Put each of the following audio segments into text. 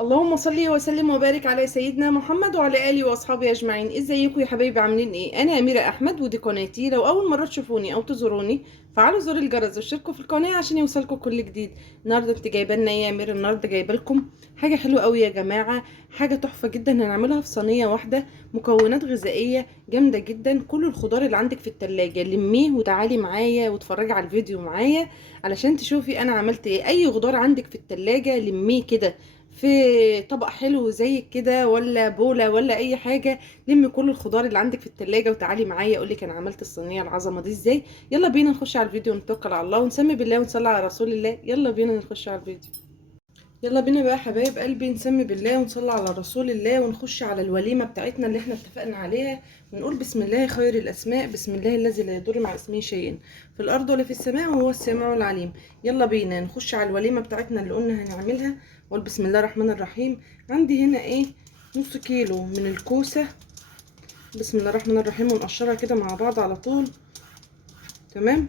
اللهم صل وسلم وبارك على سيدنا محمد وعلى اله واصحابه اجمعين. ازيكم يا حبايبي؟ عاملين ايه؟ انا اميره احمد ودي قناتي. لو اول مره تشوفوني او تزوروني فعلوا زر الجرس واشتركوا في القناه عشان يوصلكم كل جديد. النهارده انت جايبه لنا ايه يا اميره؟ النهارده جايبه لكم حاجه حلوه قوي يا جماعه، حاجه تحفه جدا. هنعملها في صينيه واحده، مكونات غذائيه جامده جدا. كل الخضار اللي عندك في التلاجة لميه وتعالي معايا واتفرجي على الفيديو معايا علشان تشوفي انا عملت ايه. اي خضار عندك في التلاجة لميه كده في طبق حلو زي كده، ولا بولة ولا اي حاجة. لمي كل الخضار اللي عندك في التلاجة وتعالي معايا اقولك انا عملت الصينية العظمة دي ازاي. يلا بينا نخش على الفيديو ونتوكل على الله ونسمي بالله ونصلي على رسول الله. يلا بينا نخش على الفيديو. يلا بينا بقى حبايب قلبي نسمي بالله ونصلي على رسول الله ونخش على الوليمة بتاعتنا اللي احنا اتفقنا عليها، ونقول بسم الله خير الاسماء، بسم الله الذي لا يضر مع اسمه شيء في الارض ولا في السماء وهو السميع العليم. يلا بينا نخش على الوليمة بتاعتنا اللي قلنا هنعملها. وقول بسم الله الرحمن الرحيم. عندي هنا ايه؟ نص كيلو من الكوسة. بسم الله الرحمن الرحيم، ونقشرها كده مع بعض على طول. تمام.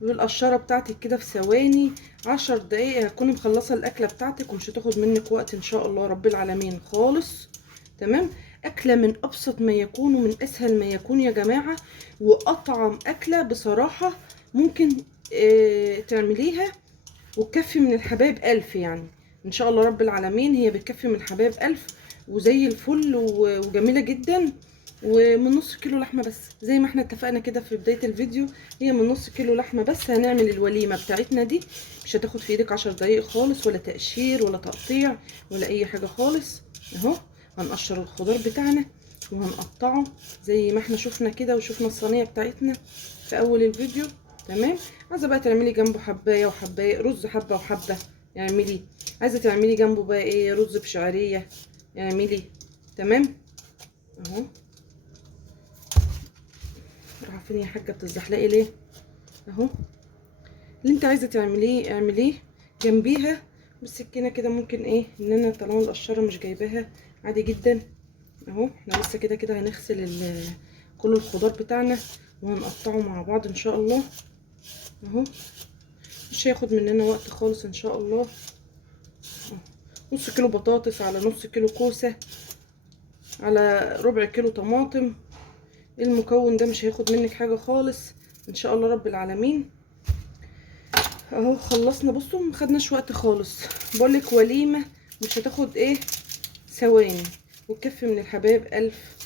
بالقشره بتاعتك كده في ثواني، 10 دقايق هتكوني مخلصه الاكله بتاعتك ومش هتاخد منك وقت ان شاء الله رب العالمين خالص. تمام. اكله من ابسط ما يكون ومن اسهل ما يكون يا جماعه، واطعم اكله بصراحه ممكن تعمليها وتكفي من الحبايب الف يعني. ان شاء الله رب العالمين هي بتكفي من الحبايب الف وزي الفل وجميله جدا. ومن نص كيلو لحمه بس زي ما احنا اتفقنا كده في بدايه الفيديو، هي من نص كيلو لحمه بس هنعمل الوليمه بتاعتنا دي. مش هتاخد في ايدك 10 دقايق خالص، ولا تقشير ولا تقطيع ولا اي حاجه خالص. اهو هنقشر الخضار بتاعنا وهنقطعه زي ما احنا شفنا كده وشفنا الصينيه بتاعتنا في اول الفيديو. تمام. عايزه بقى تعملي جنبه حبايه وحبايه رز، حبه وحبه اعملي. عايزه تعملي جنبه بقى ايه؟ رز بشعريه اعملي. تمام. اهو. رايحه فين يا حاجه بتزحلقي ليه؟ اهو. اللي انت عايزه تعمليه اعمليه جنبيها بالسكينه كده. ممكن ايه ان انا طالما القشره مش جايباها عادي جدا. اهو احنا لسه كده كده هنغسل كل الخضار بتاعنا وهنقطعه مع بعض ان شاء الله. اهو مش هياخد مننا وقت خالص ان شاء الله. نص كيلو بطاطس على نص كيلو كوسه على ربع كيلو طماطم. المكون ده مش هياخد منك حاجه خالص ان شاء الله رب العالمين. اهو خلصنا. بصوا مخدناش وقت خالص، بقولك وليمه مش هتاخد ايه ثواني وتكفي من الحبايب الف.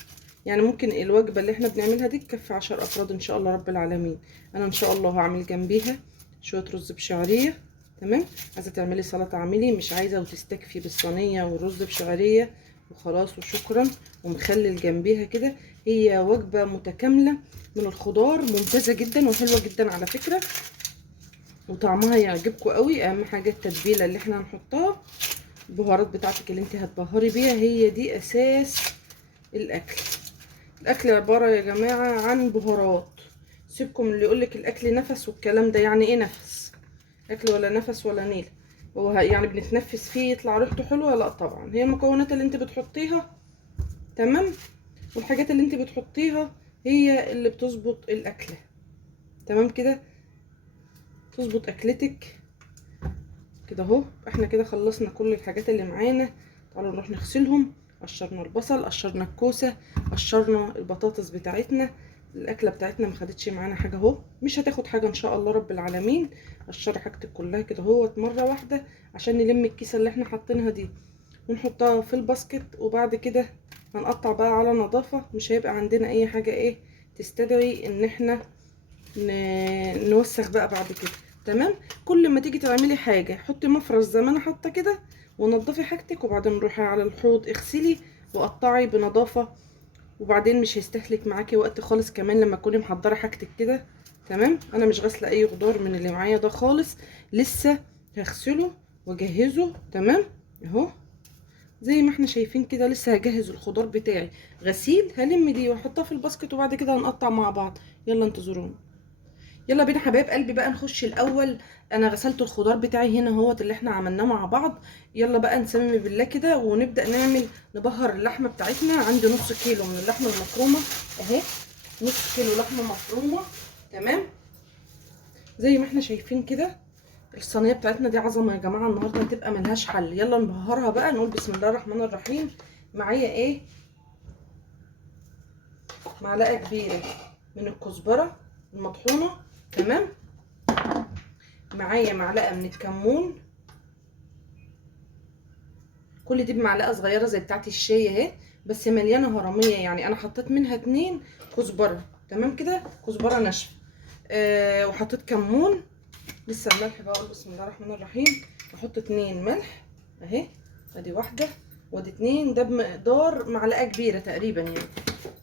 يعني ممكن الوجبه اللي احنا بنعملها دي تكفي 10 افراد ان شاء الله رب العالمين. انا ان شاء الله هعمل جنبيها شويه رز بشعريه. تمام. عايزه تعملي سلطه اعملي، مش عايزه وتستكفي بالصينيه والرز بشعريه وخلاص وشكرا. ومخلل جنبيها كده. هي وجبه متكامله من الخضار، ممتازه جدا وحلوه جدا على فكره، وطعمها يعجبكم قوي. اهم حاجه التتبيله اللي احنا هنحطها، البهارات بتاعتك اللي انت هتبهري بيها، هي دي اساس الاكل. الاكل عباره يا جماعه عن بهارات. سيبكم اللي يقولك الاكل نفس والكلام ده. يعني ايه نفس؟ اكل ولا نفس ولا نيله؟ هو يعني بنتنفس فيه يطلع ريحته حلوه؟ لا طبعا. هي المكونات اللي انت بتحطيها. تمام. والحاجات اللي انت بتحطيها هي اللي بتظبط الاكله. تمام كده، تظبط اكلتك كده. اهو احنا كده خلصنا كل الحاجات اللي معانا. تعالوا نروح نغسلهم. قشرنا البصل، قشرنا الكوسه، قشرنا البطاطس بتاعتنا. الاكله بتاعتنا ما خدتش معانا حاجه اهو، مش هتاخد حاجه ان شاء الله رب العالمين. قشري حاجتك كلها كده اهوت مره واحده عشان نلم الكيسه اللي احنا حاطينها دي ونحطها في الباسكت. وبعد كده هنقطع بقى على نظافه، مش هيبقى عندنا اي حاجه ايه تستدعي ان احنا نوسخ بقى بعد كده. تمام. كل ما تيجي تعملي حاجه حطي مفرش زي ما انا حاطه كده ونضفي حاجتك، وبعدين روحي على الحوض اغسلي وقطعي بنظافه. وبعدين مش هيستهلك معاكي وقت خالص كمان لما تكوني محضره حاجتك كده. تمام. انا مش غاسله اي خضار من اللي معايا ده خالص، لسه هغسله واجهزه. تمام. اهو زي ما احنا شايفين كده لسه هجهز الخضار بتاعي غسيل. هلم دي واحطها في الباسكت وبعد كده هنقطع مع بعض. يلا انتظروني. يلا بينا حبايب قلبي بقى نخش الاول. انا غسلت الخضار بتاعي هنا اهوت اللي احنا عملناه مع بعض. يلا بقى نسمي بالله كده ونبدا نبهر اللحمه بتاعتنا. عندي نص كيلو من اللحمه المفرومه اهي، نص كيلو لحمه مفرومه. تمام. زي ما احنا شايفين كده الصينيه بتاعتنا دي عظمه يا جماعه، النهارده هتبقى ملهاش حل. يلا نبهرها بقى، نقول بسم الله الرحمن الرحيم. معايا ايه؟ معلقه كبيره من الكزبره المطحونه، تمام. معايا معلقه من الكمون، كل دي بمعلقه صغيره زي بتاعت الشاي اهي، بس مليانه هرميه، يعني انا حطيت منها 2 كزبره، تمام كده، كزبره ناشفه. وحطيت كمون. لسه الملح بقى، اقول بسم الله الرحمن الرحيم. احط 2 ملح اهي، ادي واحده وادي 2، ده بمقدار معلقه كبيره تقريبا يعني،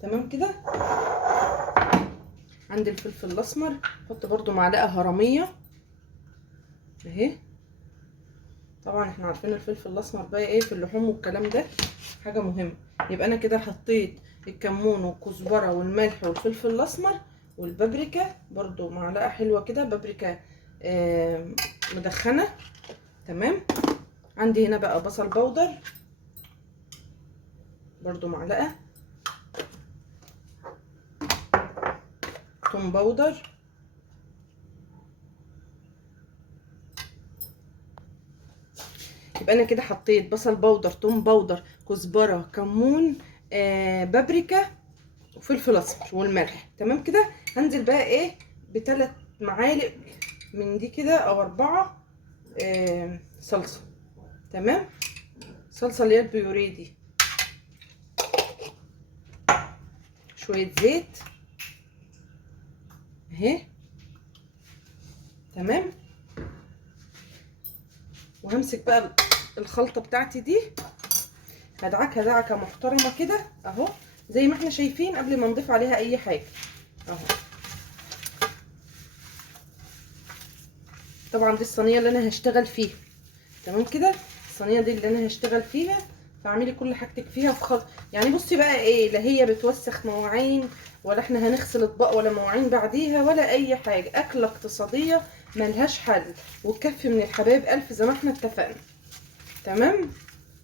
تمام كده. عندي الفلفل الاسمر، احط برده معلقه هرميه اهي. طبعا احنا عارفين الفلفل الاسمر بقى ايه في اللحوم والكلام ده، حاجه مهمه. يبقى انا كده حطيت الكمون والكزبره والملح والفلفل الاسمر والبابريكا، برضو معلقه حلوه كده بابريكا مدخنه، تمام. عندي هنا بقى بصل بودر برضو معلقه، توم بودر، يبقى انا كده حطيت بصل بودر، توم بودر، كزبره، كمون، بابريكا وفلفل اسمر والملح، تمام كده. هنزل بقى ايه ب3 معالق من دي كده او 4 صلصه، تمام. صلصه اللي هي البيوري دي، شويه زيت اهي، تمام. وهمسك بقى الخلطه بتاعتي دي، هدعكها دعكه محترمه كده اهو، زي ما احنا شايفين، قبل ما نضيف عليها اي حاجه اهو. طبعا دي الصينيه اللي انا هشتغل فيها، تمام كده. الصينيه دي اللي انا هشتغل فيها، فاعملي كل حاجتك فيها في خلط. يعني بصي بقى ايه، لا هي بتوسخ مواعين، ولا احنا هنغسل اطباق ولا مواعين بعديها ولا اي حاجه، اكله اقتصاديه ملهاش حل، وتكفي من الحبايب الف زي ما احنا اتفقنا، تمام.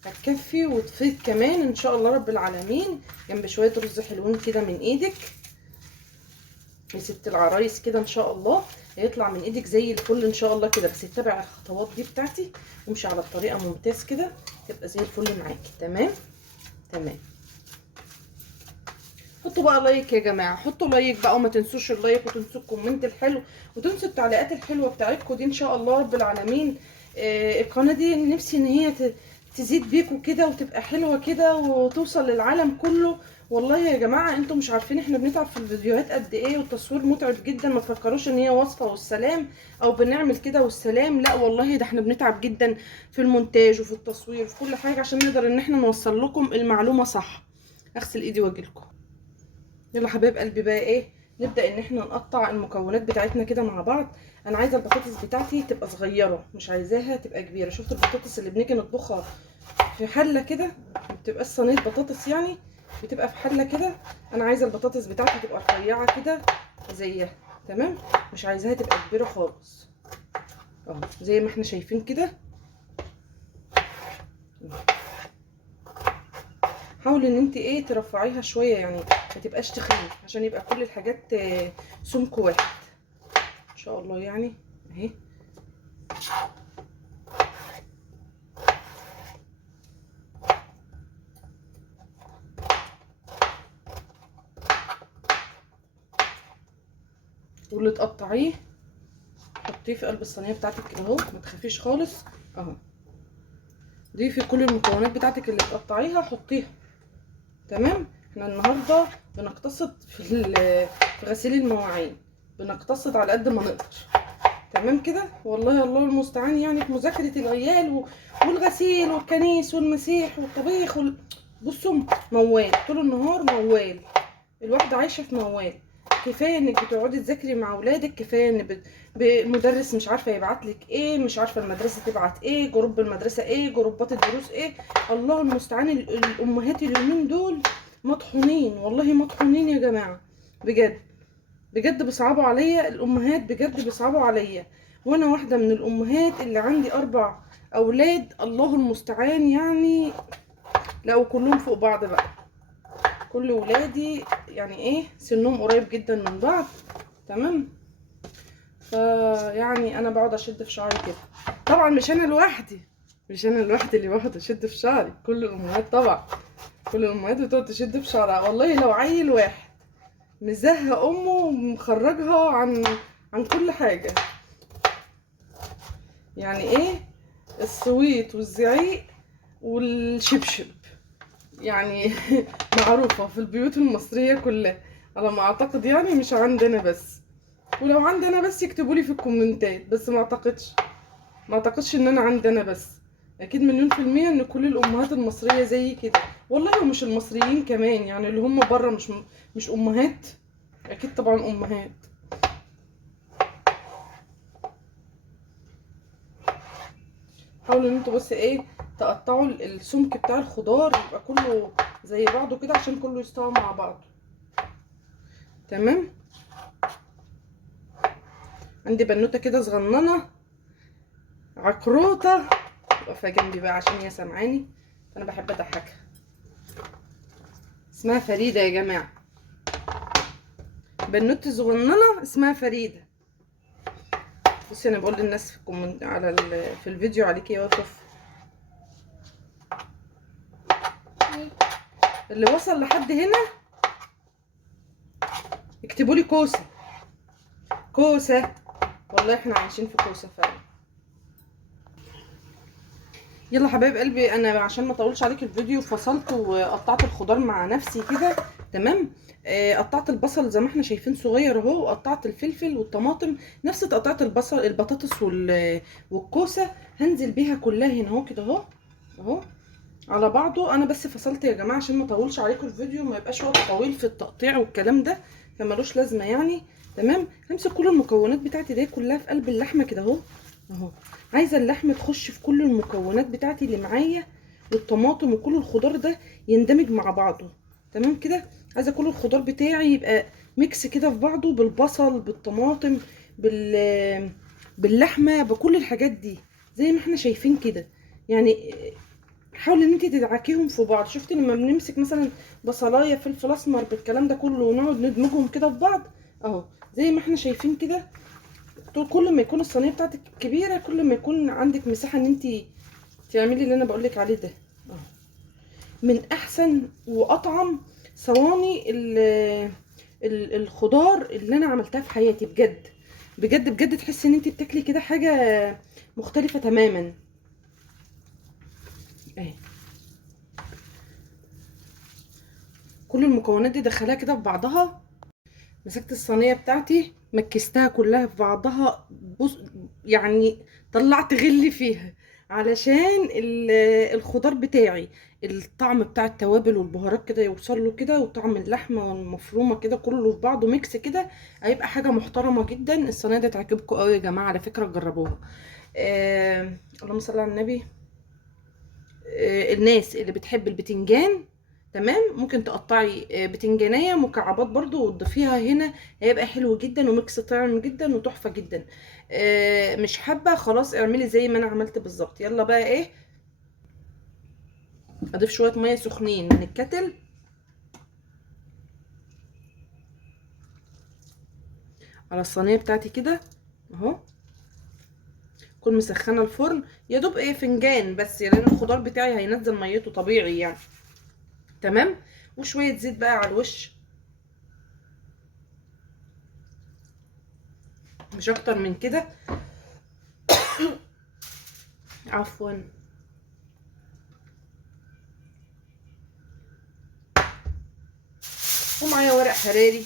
هتكفي وتفيض كمان ان شاء الله رب العالمين، جنب شويه رز حلوين كده من ايدك يا ست العرايس كده، ان شاء الله هيطلع من ايدك زي الفل ان شاء الله كده. بس اتبع الخطوات دي بتاعتي وامشي على الطريقه ممتاز كده، تبقى زي الفل معاكي، تمام تمام. حطوا بقى لايك يا جماعه، حطوا لايك بقى، وما تنسوش اللايك، وتنسوا الكومنت الحلو، وتنسوا التعليقات الحلوه بتاعتكم دي ان شاء الله رب العالمين. القناه دي نفسي ان هي تزيد بيكم كده، وتبقى حلوه كده، وتوصل للعالم كله. والله يا جماعه انتم مش عارفين احنا بنتعب في الفيديوهات قد ايه، والتصوير متعب جدا، ما تفكروش ان هي وصفه والسلام، او بنعمل كده والسلام، لا والله ده احنا بنتعب جدا في المونتاج وفي التصوير وفي كل حاجه، عشان نقدر ان احنا نوصل لكم المعلومه صح. اغسل ايدي واجيلكم. يلا حبايب قلبي بقى ايه، نبدا ان احنا نقطع المكونات بتاعتنا كده مع بعض. انا عايزه البطاطس بتاعتي تبقى صغيره، مش عايزاها تبقى كبيره. شفت البطاطس اللي بنيجي نطبخها في حله كده، بتبقى صينيه بطاطس يعني، بتبقى في حله كده. انا عايزه البطاطس بتاعتي تبقى رفيعه كده زيها، تمام. مش عايزاها تبقى كبيره خالص اهو، زي ما احنا شايفين كده. حاولي ان انت ايه ترفعيها شويه، يعني ما تبقاش تخينه، عشان يبقى كل الحاجات سمك واحد ان شاء الله يعني اهي. واللي تقطعيه حطيه في قلب الصينيه بتاعتك كده اهو، ما تخافيش خالص اهو. ضيفي كل المكونات بتاعتك اللي تقطعيها حطيها، تمام. احنا النهارده بنقتصد في غسيل المواعين، بنقتصد على قد ما نقدر، تمام كده. والله الله المستعان، يعني في مذاكره العيال والغسيل والكنيس والمسيح والطبيخ بصوا موال طول النهار، موال الواحده عايشه في موال. كفايه انك بتقعدي تذاكري مع اولادك، كفايه ان المدرس مش عارفه يبعت لك ايه، مش عارفه المدرسه تبعت ايه، جروب المدرسه ايه، جروبات الدروس ايه. الله المستعان. الامهات اليومين دول مطحونين، والله مطحونين يا جماعه، بجد بجد بيصعبوا عليا الامهات، بجد بيصعبوا عليا. وانا واحده من الامهات اللي عندي 4 اولاد، الله المستعان يعني. لا وكلهم فوق بعض بقى، كل ولادي يعني ايه سنهم قريب جدا من بعض، تمام. فيعني انا بقعد اشد في شعري كده. طبعا مش انا لوحدي، مش انا لوحدي اللي بقعد اشد في شعري، كل الامهات طبعا، كل الامهات بتقعد تشد في شعرها. والله لو عيل واحد مزهق امه ومخرجها عن كل حاجه، يعني ايه الصويت والزعيق والشبشب يعني معروفه في البيوت المصريه كلها على ما اعتقد، يعني مش عندنا بس. ولو عندنا بس يكتبوا لي في الكومنتات، بس ما اعتقدش ان انا عندنا بس. اكيد مليون في المية ان كل الامهات المصرية زي كده. والله ومش المصريين كمان، يعني اللي هم بره مش امهات، اكيد طبعا امهات. حاولوا ان انتوا بس ايه تقطعوا السمك بتاع الخضار يبقى كله زي بعضه كده عشان كله يستوى مع بعضه. تمام. عندي بنوته كده صغننه عقروطه واقفه جنبي بقى عشان هي سامعاني، فانا بحب اضحكها. اسمها فريده يا جماعه، بنوتي صغننه اسمها فريده. بصي انا بقول للناس في الكومنت في الفيديو عليكي يا وقف اللي وصل لحد هنا اكتبوا لي كوسه، كوسه. والله احنا عايشين في كوسه فعلا. يلا حبايب قلبي، انا عشان ما اطولش عليك الفيديو فصلت وقطعت الخضار مع نفسي كده. تمام. قطعت البصل زي ما احنا شايفين صغير اهو، وقطعت الفلفل والطماطم نفس تقطيعه البصل البطاطس والكوسه. هنزل بيها كلها هنا اهو كده اهو اهو على بعضه. انا بس فصلت يا جماعه عشان ما اطولش عليكم الفيديو، ما يبقاش وقت طويل في التقطيع والكلام ده، فمالوش لازمه يعني. تمام. همسك كل المكونات بتاعتي دي كلها في قلب اللحمه كده اهو اهو. عايزه اللحمه تخش في كل المكونات بتاعتي اللي معايا، والطماطم وكل الخضار ده يندمج مع بعضه. تمام كده. عايزه كل الخضار بتاعي يبقى ميكس كده في بعضه، بالبصل بالطماطم باللحمه بكل الحاجات دي زي ما احنا شايفين كده يعني. حاولي ان انت تدعكيهم في بعض. شفتي لما بنمسك مثلا بصلايه فلفل اسمر بالكلام ده كله ونقعد ندمجهم كده في بعض اهو زي ما احنا شايفين كده. كل ما يكون الصينيه بتاعتك كبيره كل ما يكون عندك مساحه ان انت تعملي اللي انا بقولك عليه ده اهو. من احسن واطعم صواني الخضار اللي انا عملتها في حياتي بجد بجد بجد. تحسي ان انت بتاكلي كده حاجه مختلفه تماما اهي. كل المكونات دي دخلها كده في بعضها. مسكت الصينيه بتاعتي مكستها كلها في بعضها. بص يعني طلعت غلي فيها علشان الخضار بتاعي الطعم بتاع التوابل والبهارات كده يوصل له كده، وطعم اللحمه والمفرومه كده كله في بعضه ميكس كده. هيبقى حاجه محترمه جدا. الصينيه دي تعجبكم قوي يا جماعه، على فكره جربوها. اللهم صل على النبي. الناس اللي بتحب البتنجان تمام ممكن تقطعي بتنجانية مكعبات برضو وتضيفيها هنا، هيبقى حلو جدا وميكس طعم جدا وتحفة جدا. مش حابة خلاص اعملي زي ما انا عملت بالظبط. يلا بقى ايه، اضيف شوية مية سخنين من الكتل على الصينية بتاعتي كده اهو. كل مسخنة الفرن يا دوب ايه فنجان بس، لان يعني الخضار بتاعي هينزل ميته طبيعي يعني. تمام. وشوية زيت بقى على الوش، مش اكتر من كده. عفوا. ومعايا ورق حراري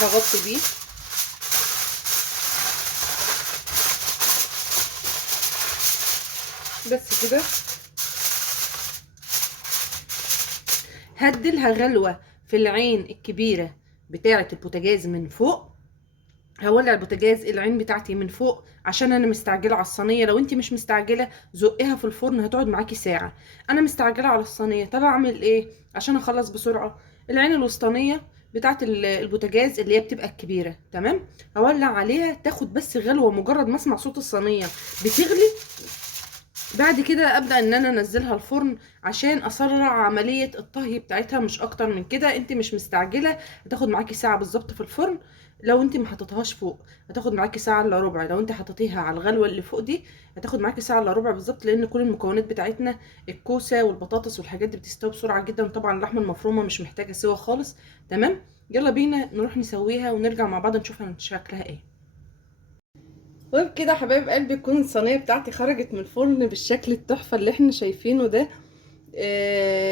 هغطي بيه. بس كده. هديلها غلوة في العين الكبيرة بتاعة البوتاجاز من فوق. هولع البوتاجاز العين بتاعتي من فوق عشان انا مستعجله على الصينيه. لو انت مش مستعجله زقيها في الفرن هتقعد معاكي ساعه. انا مستعجله على الصينيه. طب اعمل ايه عشان اخلص بسرعه؟ العين الوسطانيه بتاعه البوتاجاز اللي هي بتبقى الكبيره تمام، هولع عليها تاخد بس غلوه. مجرد ما اسمع صوت الصينيه بتغلي بعد كده ابدا ان انا انزلها الفرن عشان اسرع عمليه الطهي بتاعتها، مش اكتر من كده. انت مش مستعجله هتاخد معاكي ساعه بالظبط في الفرن. لو انت ما حطيتهاش فوق هتاخد معاكي ساعه الا ربع، لو انت حطيتيها على الغلوه اللي فوق دي هتاخد معاكي ساعه الا ربع بالظبط، لان كل المكونات بتاعتنا الكوسه والبطاطس والحاجات دي بتستوي بسرعه جدا، طبعا اللحمه المفرومه مش محتاجه سوا خالص. تمام، يلا بينا نروح نسويها ونرجع مع بعض نشوف شكلها ايه. وبكده حبايب قلبي تكون الصينيه بتاعتي خرجت من الفرن بالشكل التحفه اللي احنا شايفينه ده.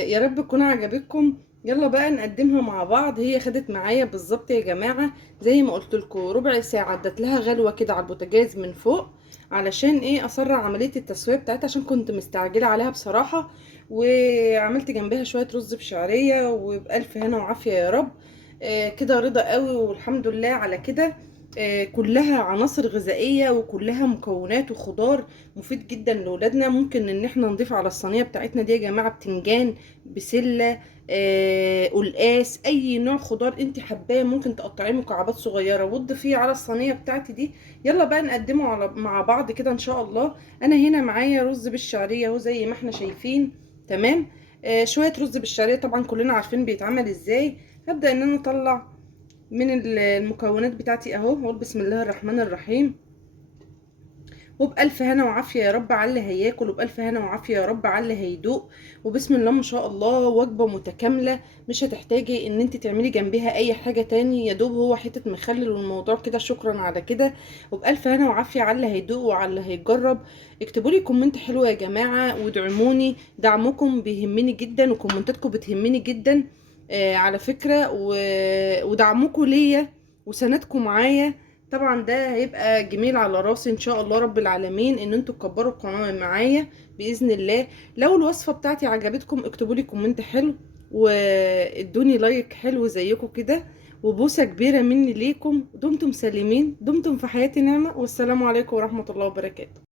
يا رب تكون عجبتكم. يلا بقى نقدمها مع بعض. هي خدت معايا بالظبط يا جماعه زي ما قلت لكم ربع ساعه، ادت لها غلوه كده على البوتاجاز من فوق، علشان ايه اسرع عمليه التسويه بتاعتها، عشان كنت مستعجله عليها بصراحه. وعملت جنبها شويه رز بشعريه، وبالف هنا وعافيه يا رب. كده رضا قوي والحمد لله على كده. كلها عناصر غذائيه وكلها مكونات وخضار مفيد جدا لاولادنا. ممكن ان احنا نضيف على الصينيه بتاعتنا دي يا جماعه بتنجان، بسله، قلقاس، اي نوع خضار انت حباه ممكن تقطعيه مكعبات صغيره وتضيفيه على الصينيه بتاعتي دي. يلا بقى نقدمه مع بعض كده ان شاء الله. انا هنا معايا رز بالشعريه اهو زي ما احنا شايفين. تمام. شويه رز بالشعريه طبعا كلنا عارفين بيتعمل ازاي. هبدا ان انا اطلع من المكونات بتاعتي اهو، واقول بسم الله الرحمن الرحيم. وبألف هنا وعافية يا رب على اللي هياكل، وبألف هنا وعافية يا رب على اللي هيدوق. وبسم الله ما شاء الله وجبة متكاملة، مش هتحتاجي ان انت تعملي جنبها اي حاجة تاني، يا دوب هو حتة مخلل والموضوع كده شكرا على كده. وبألف هنا وعافية على اللي هيدوق وعلى اللي هيجرب. اكتبوا لي كومنت حلو يا جماعة وادعموني، دعمكم بيهمني جدا وكومنتاتكم بتهمني جدا. على فكرة ودعمكم ليا وسندكم معايا طبعا ده هيبقى جميل على راسي ان شاء الله رب العالمين، ان انتوا تكبروا القناه معايا باذن الله. لو الوصفه بتاعتي عجبتكم اكتبوا لي كومنت حلو وادوني لايك حلو زيكم كده، وبوسه كبيره مني ليكم. دمتم سالمين، دمتم في حياتي نعمه، والسلام عليكم ورحمه الله وبركاته.